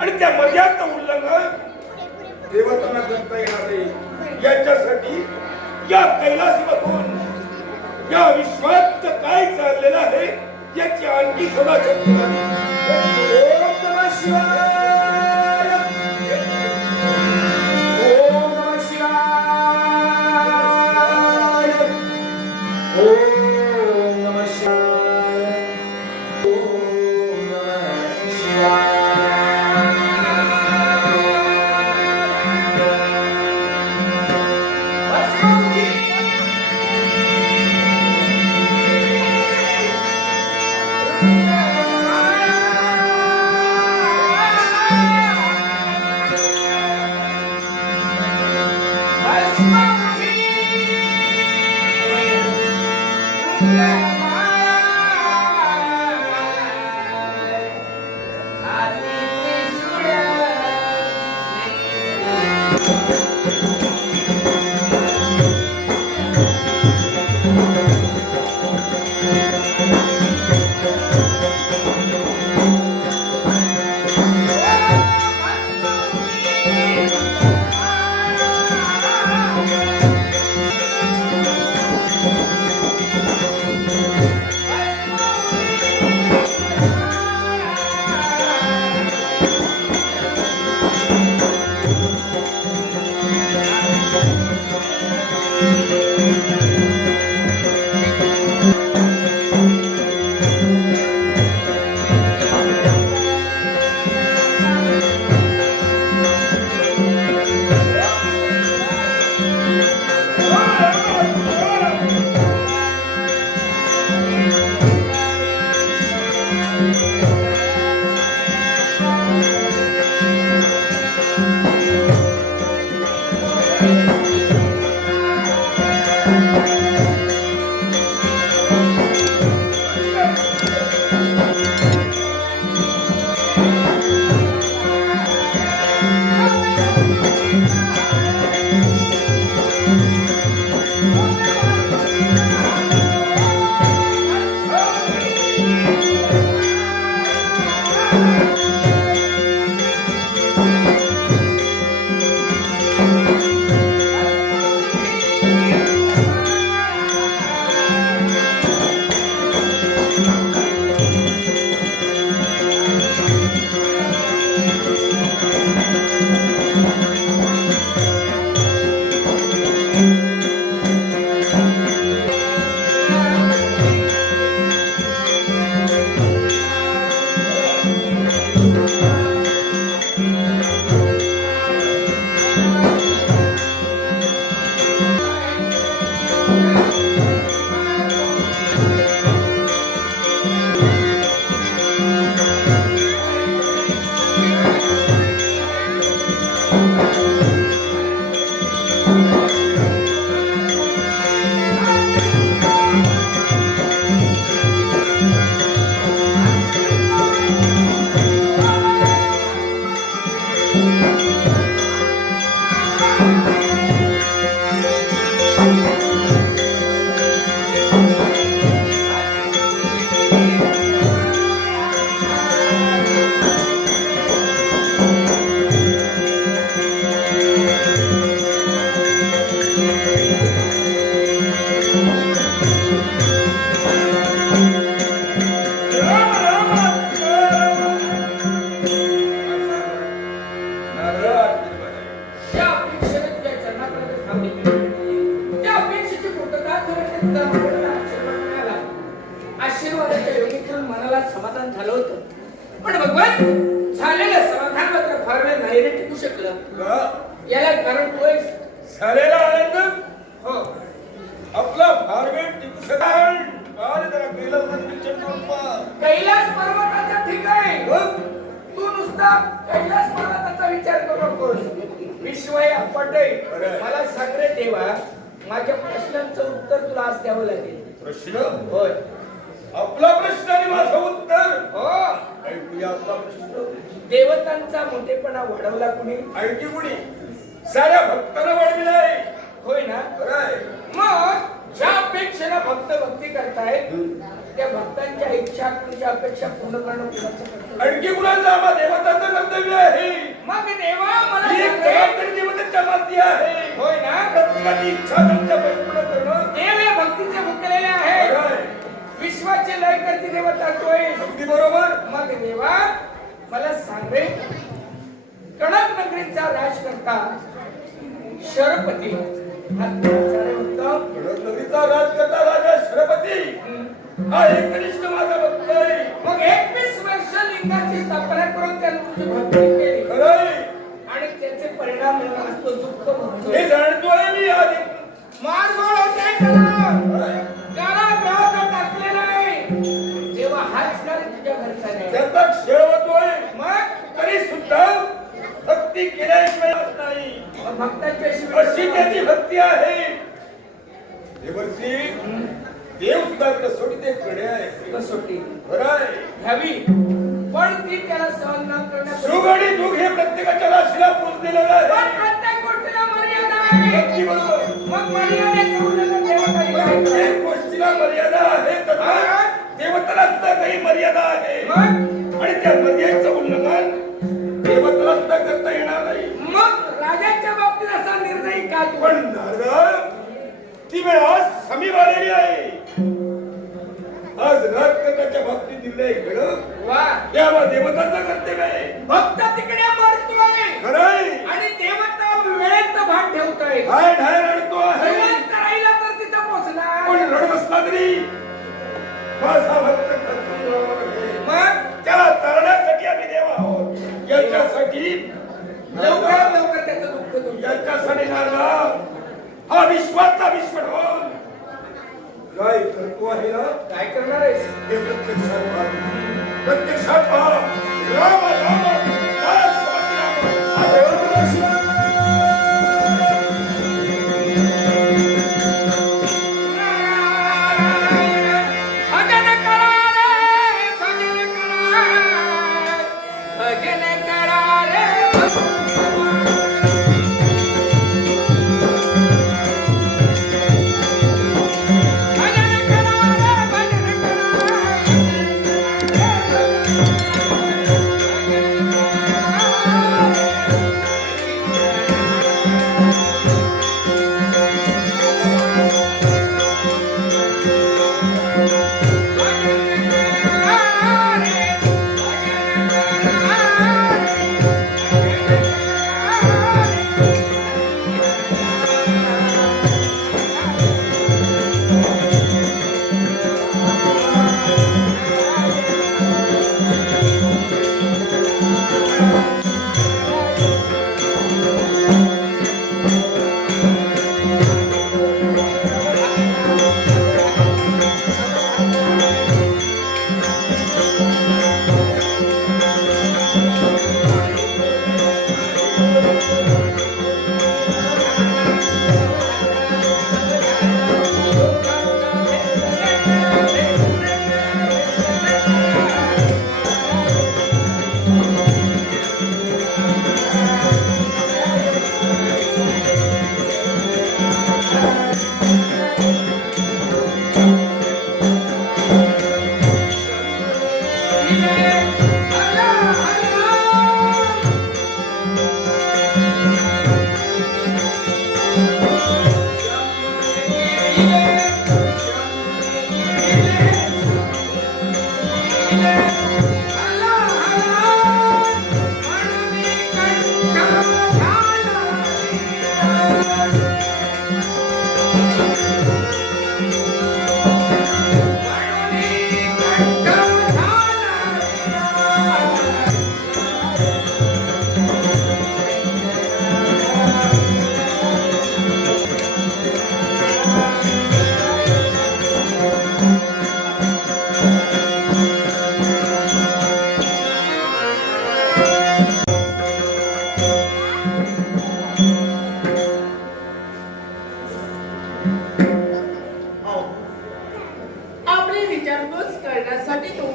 आणि त्या मर्यादेचं उल्लंघन देवतांना करता येणार नाही. याच्यासाठी या कैलासापासून या विश्वात काय चाललेलं आहे याची आणखी सदा शक्ती शिवाय कैलास पर्वताच्या ठिकाणी. तू नुसता कैलास पर्वताचा विचार करू नकोस विश्वय अपटय मला सांग देवा माझ्या प्रश्नांचं उत्तर तुला आज द्यावं लागेल. प्रश्न? होय. आपला प्रश्न आणि माझं उत्तर? हो. देवतांचा मोठेपणा वाढवला कुणी? आणखी कुणी? साऱ्या भक्तांना वाढविलाय होय ना? मग ज्या अपेक्षेला भक्त भक्ती करतायत त्या भक्तांच्या इच्छा आकांक्षा अपेक्षा पूर्ण करणं कुणाचं कर्तव्य? आणखी कुणाचं? आम्हा देवताचं कर्तव्य आहे. मग देवा मला ही एक. जबाबदारी माती आहे. होय ना? प्रत्येकाची इच्छा त्यांच्या पूर्ण करणं. देव या भक्तीचे मुकलेले आहे. खरंय. विश्वाचे लय करते देवता तोय अगदी बरोबर. मग देवा मला सांग रे. कणक नगरीचा राज करता शरपती. हा तुझा रे उत्तम नगरीचा राज करता राजा शरपती. एकनिष्ठ माझा भक्त आहे. मग एकवीस वर्ष लिंगाची स्थापना करून त्याने तुझी भक्ती केली. आणि त्याचे परिणाम म्हणून आज तो दुःख भोगतोय. हे जाणतोय मी आधी. मारमार होते त्याला. कारागृहात टाकलेलं आहे. जेव्हा हाच कर तुझ्या घरचा नाही. त्याचा होतोय. मग? तरी सुद्धा भक्ती होत नाही. भक्तांच्या अशी त्याची भक्ती आहे. देवर्षी सुद्धा कसोटी कडे आहे कसोटी खरंय घ्यावी. पण ती त्याला सहन न करण्यास दुःख हे प्रत्येकाच्या राशीला पोचलेलं पण आहे. प्रत्येक गोष्टीला मर्यादा आहे. अगदी बरोबर मग मर्यादेच्या देवताही प्रत्येक? गोष्टीला मर्यादा आहे. तथा देवताला सुद्धा काही मर्यादा आहे. आणि त्या मर्यादेचं उल्लंघन देवताला सुद्धा करता येणार नाही. मग राजाच्या बाबतीत असा निर्णय का पण नारद ती वेळ आज समीप आलेली आहे. राजकर्त्याच्या बाबतीत घेणं वा. त्याला देवताचं कर्तव्य आहे. भक्त तिकडे मरतोय. खरंय. आणि देवता वेळेचं भान ठेवतोय. काय ढाय रडतो आहे. तर तिथं पोहोचणार. पण रडत असला तरी? माझा भक्त आहे. मग? त्याला तरण्यासाठी आम्ही देव आहोत. याच्यासाठी लवकरात लवकर त्याचं दुःख दूर. याच्यासाठी नारदा हा विश्वाचा विश्वढोल काय करतो आहे ना? काय करणार आहेस? हे प्रत्यक्षात पहा प्रत्यक्षात पहा. राम राम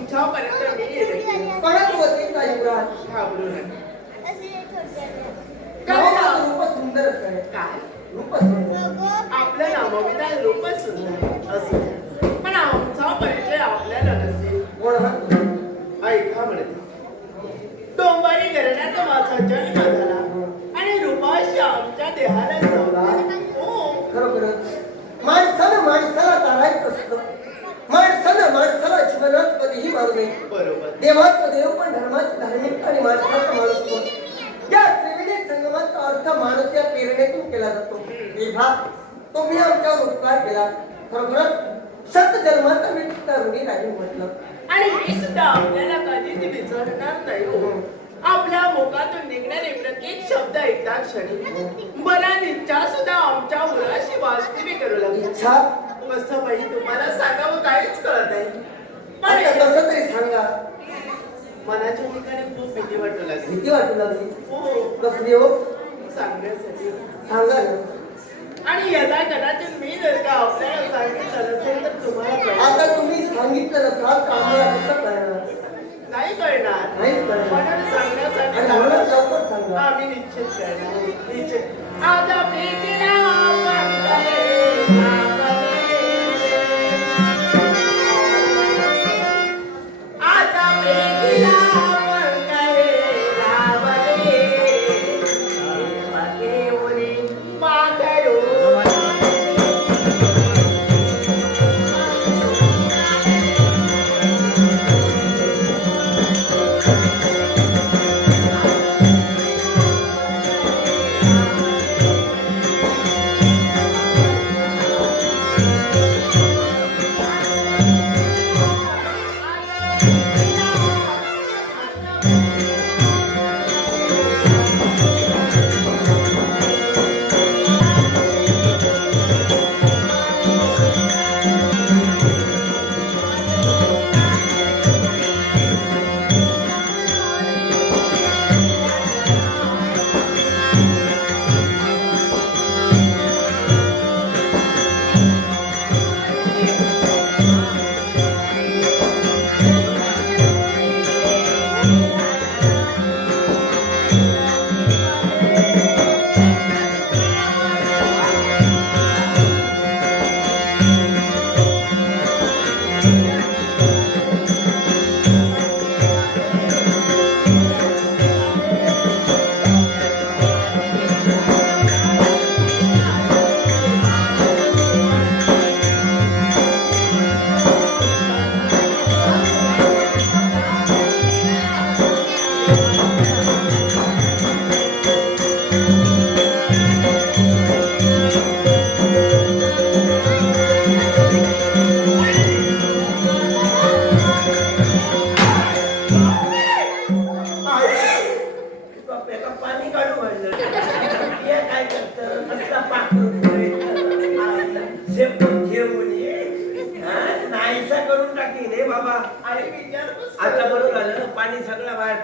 तुमच्यापर्यंत मी येते होते का युवराज घाबरू नका गावात रूप सुंदर आहे काय रूप सुंदर आपलं नामविधान रूपच सुंदर असं पण आमचा परिचय आपल्याला नसेल कोण ऐका म्हणते डोंबारी करण्यात माझा जन्म झाला आणि रूपाशी आमच्या देहाला सवला हो खरोखरच माणसानं माणसाला तारायचं असतं माणसानं माणसाला जीवनात कधीही मारू नये बरोबर. देवाचं देव पण धर्माचं धार्मिक आणि माणसाचा माणूस या त्रिवेणी संगमाचा अर्थ माणूस या प्रेरणेतून केला जातो. तेव्हा तुम्ही आमच्यावर उपकार केला. खरोखरच सत जन्माचा मी तुमचा ऋणी राहील म्हटलं. आणि मी सुद्धा आपल्याला कधीच विसरणार नाही हो. आपल्या मुखातून निघणारे प्रत्येक शब्द ऐकता क्षणी. मला इच्छा सुद्धा आमच्या मुलाशी वास्तवी करू लागली इच्छा कसं बाई तुम्हाला सांगावं काहीच कळत नाही. पण कसं तरी सांगा. मनाच्या ठिकाणी खूप भीती वाटू लागली. भीती वाटू लागली. हो. कसली हो? सांगण्यासाठी सांगा. ना आणि यदा कदाचित मी जर का आपल्याला सांगितलं नसेल तर तुम्हाला. आता तुम्ही सांगितलं नसाल तर आम्हाला कसं कळणार? नाही कळणार. म्हणून सांगण्यासाठी आम्ही निश्चित करणार. निश्चित. आता प्रीतीला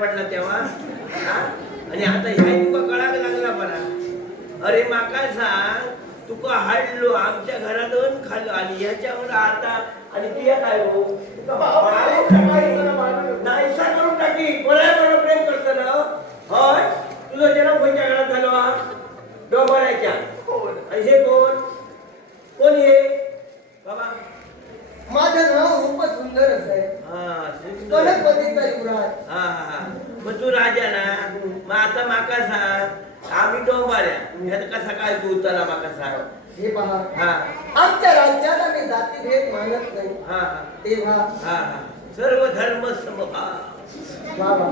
वाटलं तेव्हा. आणि आता हे तुका कळाक लागला बरा अरे माका सांग तुका हाडलो आमच्या घरातून खाल्लो आणि ह्याच्यावर आता आणि तुया काय हो. नाहीसा करून टाकी. कोणाबरोबर प्रेम करतो हय? हो? तुझा जन्म कोणत्या घरात झालो हो? हा? डोंबराच्या. आणि हे कोण? कोण हे? बाबा. माझं नाव खूपच सुंदर आहे. हा, सुंदर. गणपतीचा युवराज. मग तू राजा ना. मग आता माका सांग. आम्ही डोंबाऱ्या ह्यात कसा काय तू उतरला माका सांग. हे पहा. हा. आमच्या राज्यात आम्ही जातीभेद मानत नाही. हा हा. तेव्हा हा हा. सर्व धर्म समभाव. बाबा.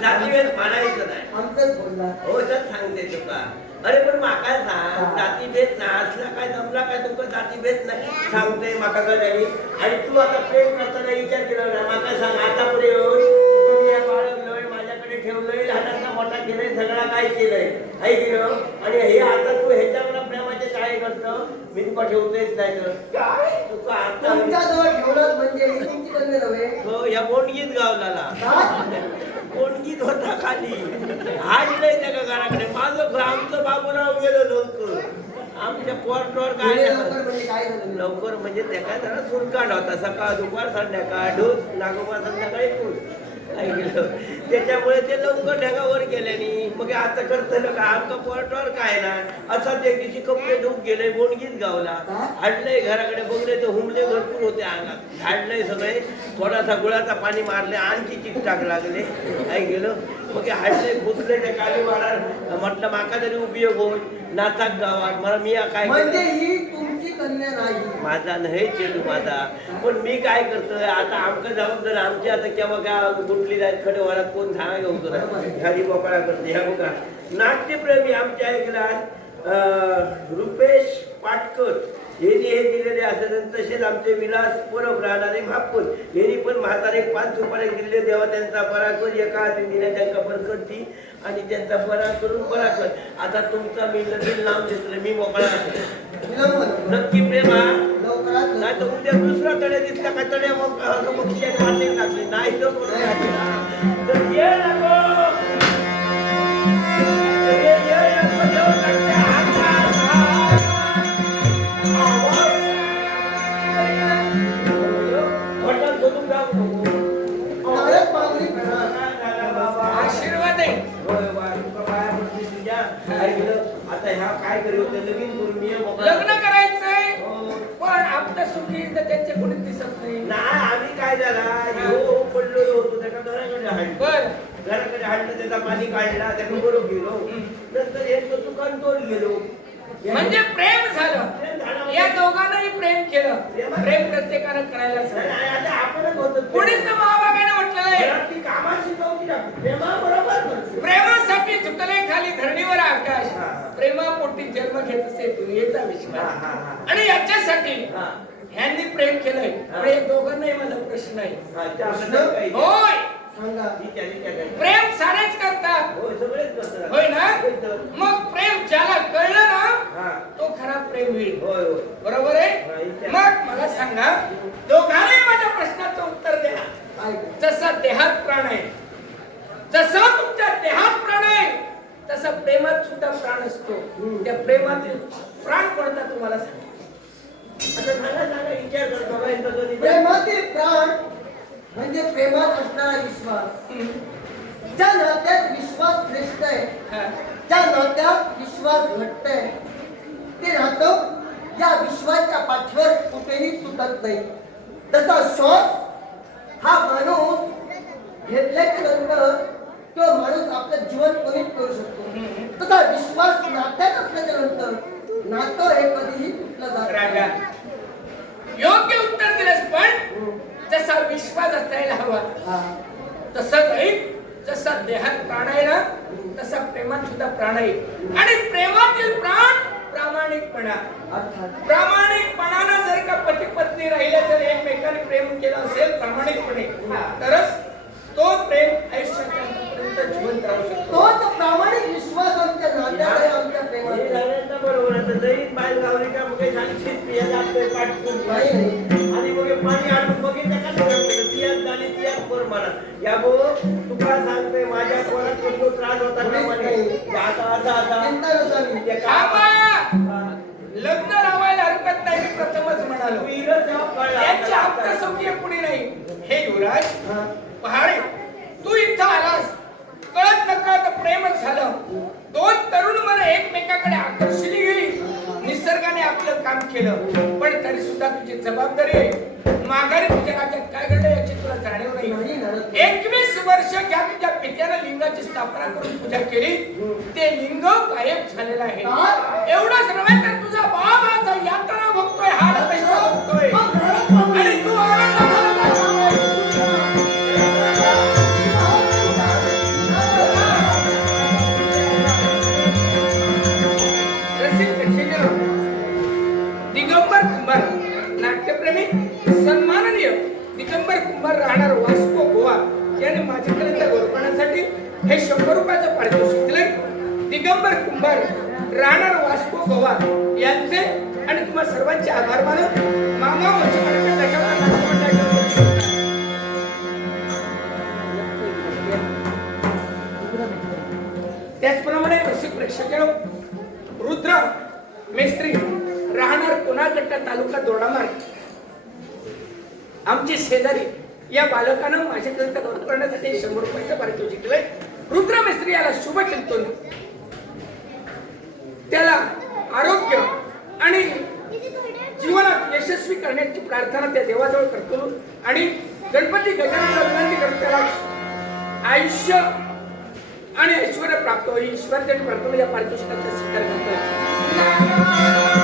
जातीभेद मानायचं नाही. आमचंच बोलला हो तर सांगते तुका. अरे पण माका सांग हा. जातीभेद ना असला काय जमला काय तुका जातीभेद नाही. सांगते माका कळली आणि तू आता प्रेम करताना विचार केला ना माका सांग आता प्रेम तुम्ही या बाळगलोय माझ्याकडे ठेवलंय लहानाचा मोठा केलंय सगळा काय केलंय. गेलो आणि हे आता तू ह्याच्यावर प्रेमाचे काय करतो मी तुका ठेवतोयच नाही तर. काय? तुका आता ठेवलं म्हणजे हो या बोंडगीत गावला काय? कोणगीत होता खाली. हाडलंय त्या घराकडे माझं आमचं बाबूराव गेलो लोक आमच्या पोरावर काय. लवकर म्हणजे लवकर म्हणजे त्याचा जरा सुरकांड होता. सकाळ दुपार संध्याकाळ ढोस नागोबा संध्याकाळी पूस त्याच्यामुळे ते लवकर ढगावर गेल्यानी मग आता करतलं का? आमका पोर्टवर काय ना? असा त्या दिवशी कपडे धुक गेले बोणगीत गावला. हाडलंय घराकडे बघले तर हुमले भरपूर होते अंगात. हाडलंय सगळे. थोडासा गुळाचा पाणी मारले आणखी चिकटाक लागले. ऐकलं? मग हे हाडलंय घुसले त्या काली वाढार म्हटलं माका तरी उपयोग होईल नाचाक गावात. मला मी काय म्हणजे ही कन्या नाही. माझा नाही चेंडू माझा. पण मी काय करतोय आता आमका जबाबदार आमची आता केव्हा का गुंटली जायत खडे वरात कोण झाला घेऊन ना हरी बोकडा करते ह्या बघा नाट्यप्रेमी आमच्या ऐकला अं, रुपेश पाटकर. यांनी हे दिलेले असतात तसेच आमचे विलास परब राहणारे महापूर. यांनी पण म्हातारे पाच रुपये दिले देवा त्यांचा परा कर एका हाती दिल्या त्यांचा पर करती आणि त्यांचा परा करून परा कर आता तुमचा मी लगीन नाव घेतलं मी मोकळा नक्की प्रेम नाही तर. उद्या दुसरा तळे दिसला का तळे मग टाकले. नाही तर हाणलं त्याचा पाणी काढला त्याला बरोबर गेलो. नंतर एक दुकान तोड गेलो. म्हणजे प्रेम झालं. या दोघांनाही प्रेम केलं. प्रेम प्रत्येकानं करायला नाही, नाही, आता आपणच होतो कोणीच कामाची नव्हती प्रेमा बरोबर करतो. प्रेमासाठी झुकले खाली धरणीवर आकाश. प्रेमापोटी जन्म घेत असे दुनियेचा विश्वास. आणि याच्यासाठी. ह्यांनी प्रेम केलंय. पण दोघांनाही माझा प्रश्न आहे. होय. प्रेम सारेच करतात. होय, करतात. होय ना. मग प्रेम ज्याला कळलं ना हा. तो खरा प्रेम होईल. बरोबर हा, आहे. मग मला सांगा दोघांनाही माझ्या प्रश्नाचं उत्तर द्या. जसा देहात प्राण आहे जसा तुमच्या देहात प्राण आहे तसा प्रेमात सुद्धा प्राण असतो. त्या प्रेमातील प्राण कोणता तुम्हाला सांगा? आता विचार करतो. प्रेमातील प्राण म्हणजे प्रेमात असणारा विश्वास. ज्या नात्यात विश्वास श्रेष्ठ आहे. ज्या नात्यात विश्वास घट्ट आहे ते नातं या विश्वाच्या पाठीवर कुठेही तुटत नाही. तसा श्वास हा माणूस घेतल्याच्या नंतर तो माणूस आपलं जीवन कमीत करू शकतो. तसा विश्वास नात्यात असल्याच्या नंतर नातं हे कधीही तुटलं जात रागा नाही. योग्य उत्तर दिलंस पण जसा विश्वास असायला हवा. तसं नाही जसा देहात प्राण आहे ना तसा प्रेमात सुद्धा प्राण आहे. आणि प्रेमातील प्राण प्रामाणिकपणा. अर्थात. प्रामाणिकपणानं जर का पती पत्नी राहिले तर एकमेकाने प्रेम केलं असेल प्रामाणिकपणे तरच तो प्रेम आयुष्याच्या अंतापर्यंत जिवंत राहू शकतो. तोच प्रामाणिक विश्वास आमच्या नात्यात आहे आमच्या प्रेमात बरोबर. तर बाहेर गावली का मग. आणि मग पाणी आणून बघितलं का तियात झाली तियात पोर मला या गो तुका सांगते माझ्या पोरात कोणतो त्रास होता का म्हणे आता आता आता चिंता नसावी. ते का- थांबा! लग्न लावायला हरकत नाही प्रथमच म्हणालो तू इरं जेव्हा कळला. यांच्या हप्ता सौख्य कुणी नाही हे युवराज हा. पहाडे तू इथं आलास कळत नकळत प्रेमच झालं दोन तरुण मन एकमेकाकडे आकर्षली गेली. निसर्गाने आपलं काम केलं. पण तरी सुद्धा तुझी जबाबदारी आहे. माघारी तुझ्या राज्यात काय घडलं याची तुला जाणीव नाही. एकवीस वर्ष ज्या तुझ्या पित्यानं लिंगाची स्थापना करून पूजा केली. ते लिंग गायब झालेलं आहे? एवढंच नव्हे तर तुझा आता यात्रा बघतोय हा बघतोय. आणि तू बर. कुंभार राहणार वास्को गोवा यांचे आणि तुम्हा सर्वांचे आभार मानत मामा म्हणजे त्याचप्रमाणे रसिक प्रेक्षक रुद्र मेस्त्री राहणार कोणाकट्टा तालुका दोडामार्ग आमचे शेजारी या बालकानं माझ्याकरिता गौरव करण्यासाठी शंभर रुपयाचं पारितोषिक दिलंय. रुद्र मेस्त्री याला शुभ चिंतून त्याला आरोग्य आणि जीवनात यशस्वी करण्याची प्रार्थना त्या देवाजवळ करतो. आणि गणपती गजाननला विनंती करतो त्याला आयुष्य आणि ऐश्वर प्राप्त होईल ईश्वर प्रार्थना या पारितोषिकाचा स्वीकार करतो